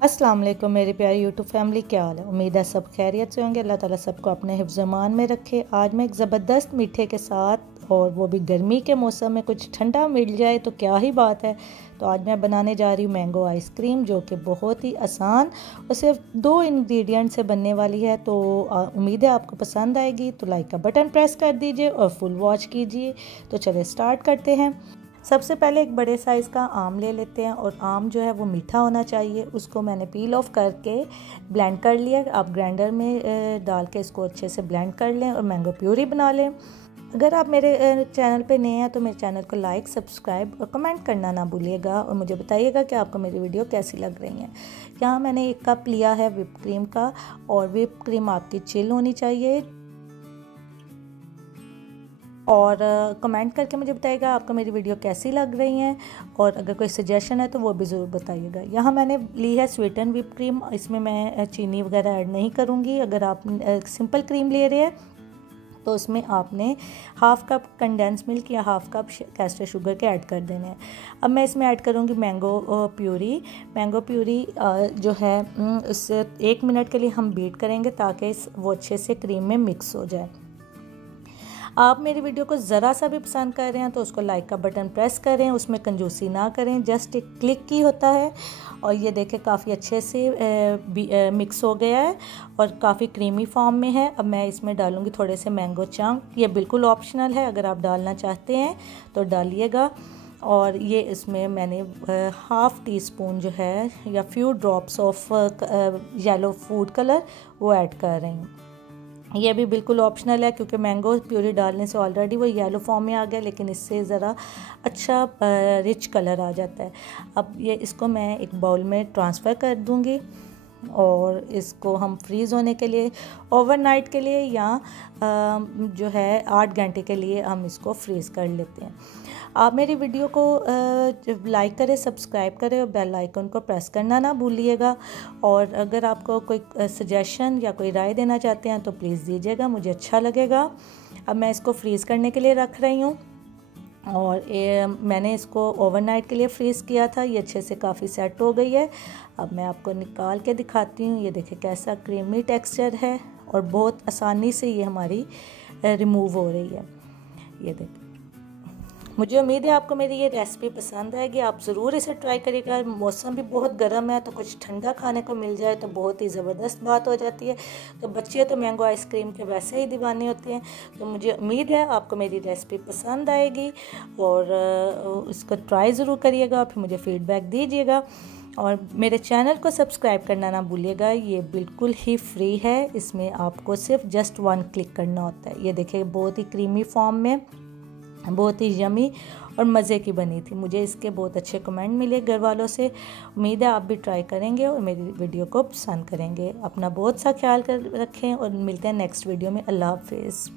अस्सलाम वालेकुम मेरी प्यारी यूट्यूब फैमिली, क्या हाल है। उम्मीद है सब खैरियत से होंगे। अल्लाह ताला सबको अपने हिफ्ज़-ए-मान में रखे। आज मैं एक ज़बरदस्त मीठे के साथ, और वो भी गर्मी के मौसम में कुछ ठंडा मिल जाए तो क्या ही बात है। तो आज मैं बनाने जा रही हूँ मैंगो आइसक्रीम, जो कि बहुत ही आसान और सिर्फ 2 इंग्रेडिएंट से बनने वाली है। तो उम्मीद है आपको पसंद आएगी। तो लाइक का बटन प्रेस कर दीजिए और फुल वॉच कीजिए। तो चलिए स्टार्ट करते हैं। सबसे पहले एक बड़े साइज़ का आम ले लेते हैं, और आम जो है वो मीठा होना चाहिए। उसको मैंने पील ऑफ करके ब्लेंड कर लिया। आप ग्राइंडर में डाल के इसको अच्छे से ब्लेंड कर लें और मैंगो प्यूरी बना लें। अगर आप मेरे चैनल पे नए हैं तो मेरे चैनल को लाइक, सब्सक्राइब और कमेंट करना ना भूलिएगा, और मुझे बताइएगा कि आपको मेरी वीडियो कैसी लग रही हैं। यहाँ मैंने 1 कप लिया है व्हिप क्रीम का, और व्हिप क्रीम आपकी चिल होनी चाहिए। और कमेंट करके मुझे बताइएगा आपको मेरी वीडियो कैसी लग रही हैं, और अगर कोई सजेशन है तो वो भी ज़रूर बताइएगा। यहाँ मैंने ली है स्वीटन व्हिप क्रीम। इसमें मैं चीनी वगैरह ऐड नहीं करूँगी। अगर आप सिंपल क्रीम ले रहे हैं तो उसमें आपने हाफ़ कप कंडेंस मिल्क या हाफ़ कप कैस्टर शुगर के ऐड कर देने हैं। अब मैं इसमें ऐड करूँगी मैंगो प्यूरी। मैंगो प्यूरी जो है उससे 1 मिनट के लिए हम बीट करेंगे, ताकि वो अच्छे से क्रीम में मिक्स हो जाए। आप मेरी वीडियो को ज़रा सा भी पसंद कर रहे हैं तो उसको लाइक का बटन प्रेस करें, उसमें कंजूसी ना करें, जस्ट एक क्लिक की होता है। और ये देखें काफ़ी अच्छे से मिक्स हो गया है और काफ़ी क्रीमी फॉर्म में है। अब मैं इसमें डालूँगी थोड़े से मैंगो चंक। ये बिल्कुल ऑप्शनल है, अगर आप डालना चाहते हैं तो डालिएगा। और ये इसमें मैंने हाफ़ टी स्पून जो है या few drops of yellow food colour वो ऐड कर रही हूँ। ये भी बिल्कुल ऑप्शनल है, क्योंकि मैंगो प्यूरी डालने से ऑलरेडी वो येलो फॉर्म में आ गया, लेकिन इससे ज़रा अच्छा रिच कलर आ जाता है। अब ये इसको मैं एक बाउल में ट्रांसफ़र कर दूँगी, और इसको हम फ्रीज़ होने के लिए ओवरनाइट के लिए या जो है 8 घंटे के लिए हम इसको फ्रीज़ कर लेते हैं। आप मेरी वीडियो को लाइक करें, सब्सक्राइब करें और बेल आइकन को प्रेस करना ना भूलिएगा। और अगर आपको कोई सजेशन या कोई राय देना चाहते हैं तो प्लीज़ दीजिएगा, मुझे अच्छा लगेगा। अब मैं इसको फ्रीज़ करने के लिए रख रही हूँ, और मैंने इसको ओवरनाइट के लिए फ्रीज़ किया था। ये अच्छे से काफ़ी सेट हो गई है। अब मैं आपको निकाल के दिखाती हूँ। ये देखिए कैसा क्रीमी टेक्सचर है, और बहुत आसानी से ये हमारी रिमूव हो रही है। ये देखिए, मुझे उम्मीद है आपको मेरी ये रेसिपी पसंद आएगी। आप ज़रूर इसे ट्राई करिएगा। मौसम भी बहुत गर्म है, तो कुछ ठंडा खाने को मिल जाए तो बहुत ही ज़बरदस्त बात हो जाती है। तो बच्चे तो मैंगो आइसक्रीम के वैसे ही दीवाने होते हैं। तो मुझे उम्मीद है आपको मेरी रेसिपी पसंद आएगी, और इसको ट्राई ज़रूर करिएगा, फिर मुझे फ़ीडबैक दीजिएगा। और मेरे चैनल को सब्सक्राइब करना ना भूलिएगा। ये बिल्कुल ही फ्री है। इसमें आपको सिर्फ जस्ट 1 क्लिक करना होता है। ये देखिए बहुत ही क्रीमी फॉर्म में, बहुत ही यमी और मज़े की बनी थी। मुझे इसके बहुत अच्छे कमेंट मिले घर वालों से। उम्मीद है आप भी ट्राई करेंगे और मेरी वीडियो को पसंद करेंगे। अपना बहुत सा ख्याल कर रखें, और मिलते हैं नेक्स्ट वीडियो में। अल्लाह हाफिज़।